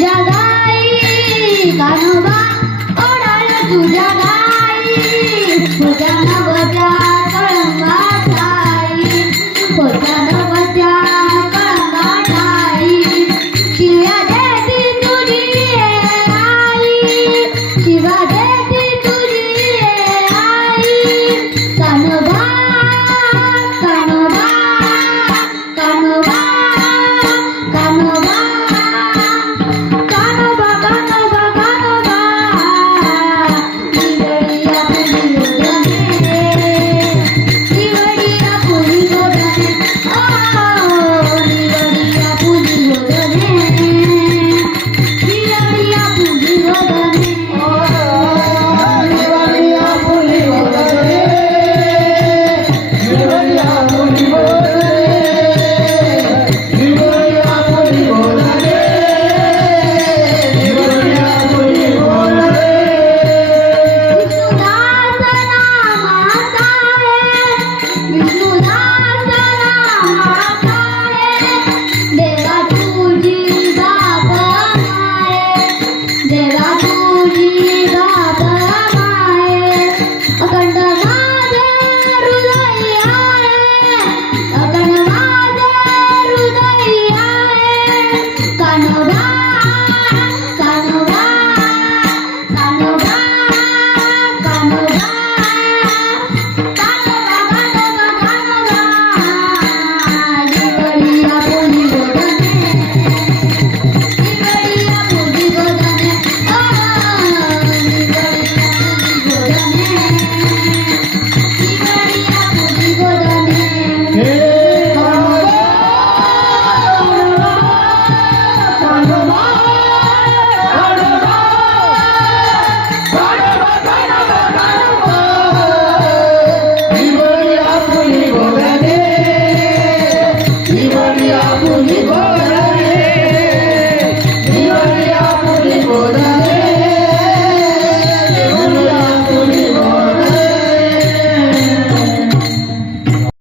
জাগা